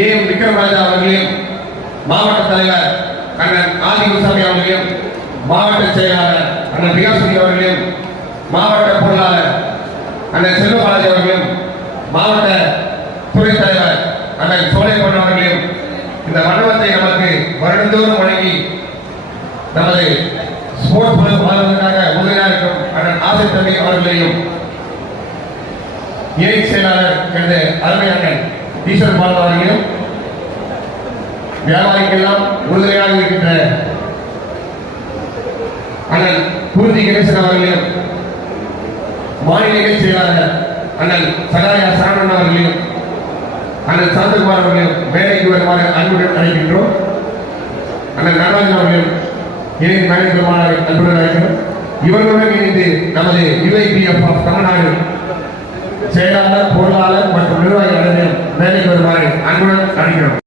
AM Vikramaraja அவர்களையும், மாவட்ட தலைவர் அண்ணன் ஆதி குருசாமி அவர்களையும், மாவட்ட செயலாளர் அண்ணன் பிகாசுரி அவர்களையும், மாவட்ட பொருளாளர் அண்ணன் செல்வபாலாஜி அவர்களையும், மாவட்ட துறை தலைவர் அண்ணன் சோலைப்பன் அவர்களையும் இந்த மண்டபத்தை நமக்கு வருடந்தோறும் வழங்கி நமது ஸ்போர்ட்ஸ் வாழ்வதற்காக உறுதியாக இருக்கும் அண்ணன் ஆசை தம்பி அவர்களையும், இணை செயலாளர் எனது அருமை அண்ணன் ஈஸ்வர் பாலு அவர்களையும், வியாபாரிக்கெல்லாம் உறுதுணையாக இருக்கின்ற அண்ணன் பூர்த்தி கணேசன் அவர்களையும், மாநில இணை செயலாளர் அண்ணன் சகாயா சரவணன் அவர்களையும், அண்ணன் சாந்தகுமார் அவர்களையும் மேடைக்கு வருமாறு அன்புடன் அழைக்கின்றோம். அண்ணன் நடராஜன் அவர்களையும் இணை மேடைக்குமாறு அன்புடன் அழைக்கிறோம். இவர்களுடன் இணைந்து நமது UIPF தமிழ்நாடு செயலாளர், பொருளாளர் மற்றும் நிர்வாகி அனைவரும் மேடைக்கு வருமாறு அன்புடன் அழைக்கிறோம்.